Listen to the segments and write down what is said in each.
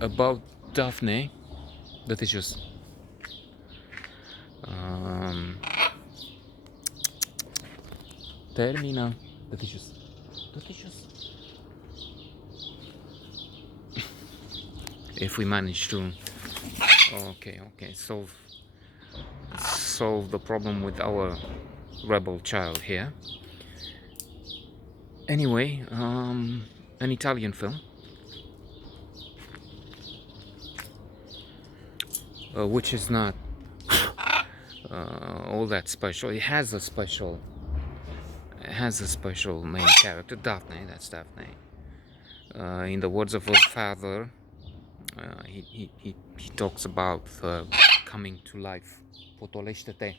about Dafne, that is just termina, that is just if we manage to okay solve the problem with our rebel child here. Anyway, an Italian film, which is not all that special. It has a special main character, Daphne. That's Daphne. In the words of her father, he talks about coming to life. Potolește-te.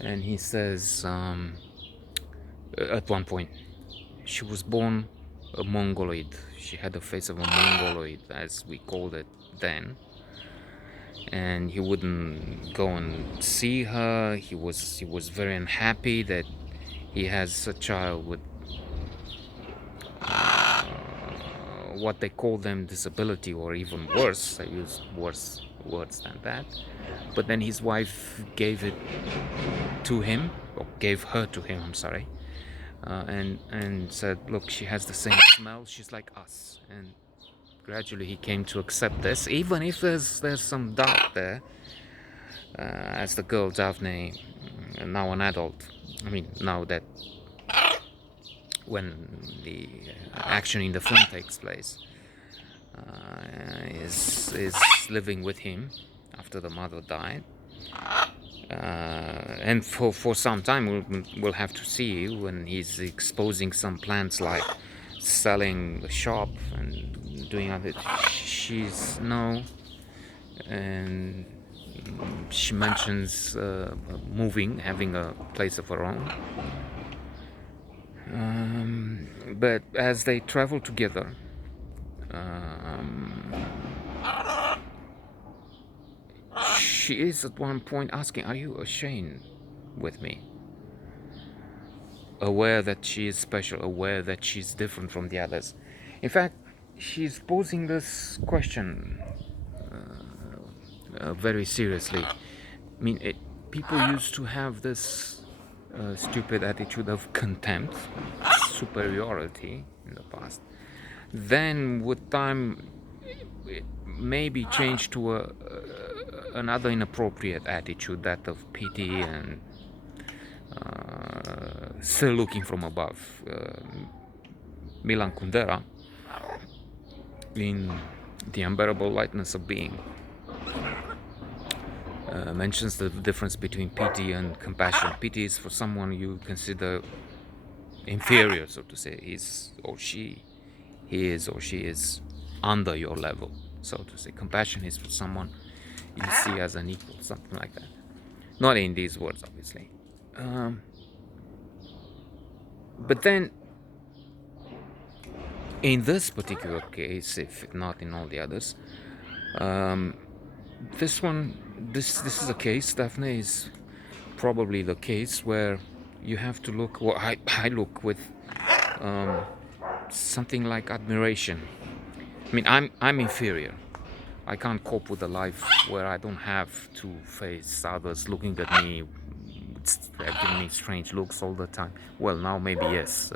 And he says at one point, she was born a Mongoloid. She had the face of a Mongoloid, as we called it then. And he wouldn't go and see her. He was very unhappy that he has a child with what they call them disability, or even worse. I use worse words than that. But then his wife gave it to him, or gave her to him, I'm sorry, and said, look, she has the same smell, she's like us. And gradually he came to accept this, even if there's some doubt there, as the girl Daphne, now an adult, I mean, now that when the action in the film takes place, is living with him after the mother died, and for some time we'll have to see when he's exposing some plans like selling the shop and doing other. She's no, and she mentions moving, having a place of her own. But as they travel together, she is at one point asking, are you ashamed with me? Aware that she is special, aware that she's different from the others. In fact, she's posing this question very seriously. I mean, people used to have this stupid attitude of contempt, superiority in the past. Then, with time, it maybe changed to another inappropriate attitude, that of pity and still looking from above. Milan Kundera, in The Unbearable Lightness of Being, mentions the difference between pity and compassion. Pity is for someone you consider inferior, so to say. He is or she is under your level, so to say. Compassion is for someone you see as an equal, something like that. Not in these words, obviously. But then, in this particular case, if not in all the others, this is a case. Daphne is probably the case where you have to look. Well, I look with something like admiration. I mean, I'm inferior. I can't cope with a life where I don't have to face others looking at me, giving me strange looks all the time. Well, now maybe yes,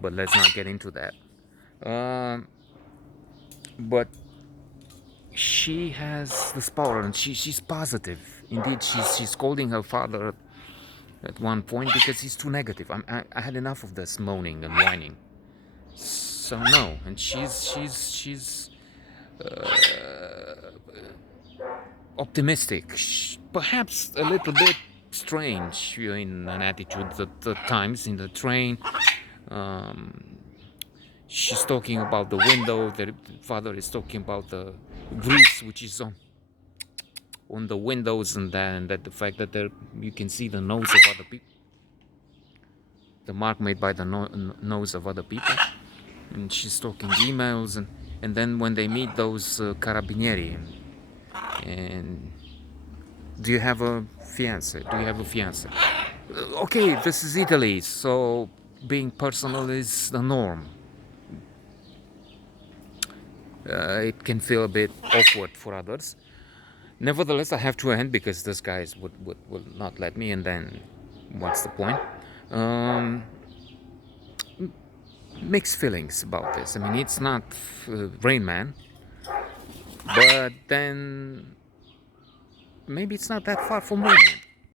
but let's not get into that. But she has this power, and she's positive. Indeed, she's scolding her father at one point because he's too negative. I had enough of this moaning and whining. So no, and she's optimistic, perhaps a little bit strange in an attitude at times in the train. She's talking about the window. The father is talking about the grease which is on the windows, and that the fact that you can see the nose of other people, the mark made by the nose of other people. And she's talking emails, and then when they meet those carabinieri, and do you have a fiance? Do you have a fiance? Okay, this is Italy, so being personal is the norm. it can feel a bit awkward for others. Nevertheless, I have to end because this guys would not let me, and then what's the point? Um, Mixed feelings about this. I mean, it's not Rain Man, but then maybe it's not that far from Rain Man.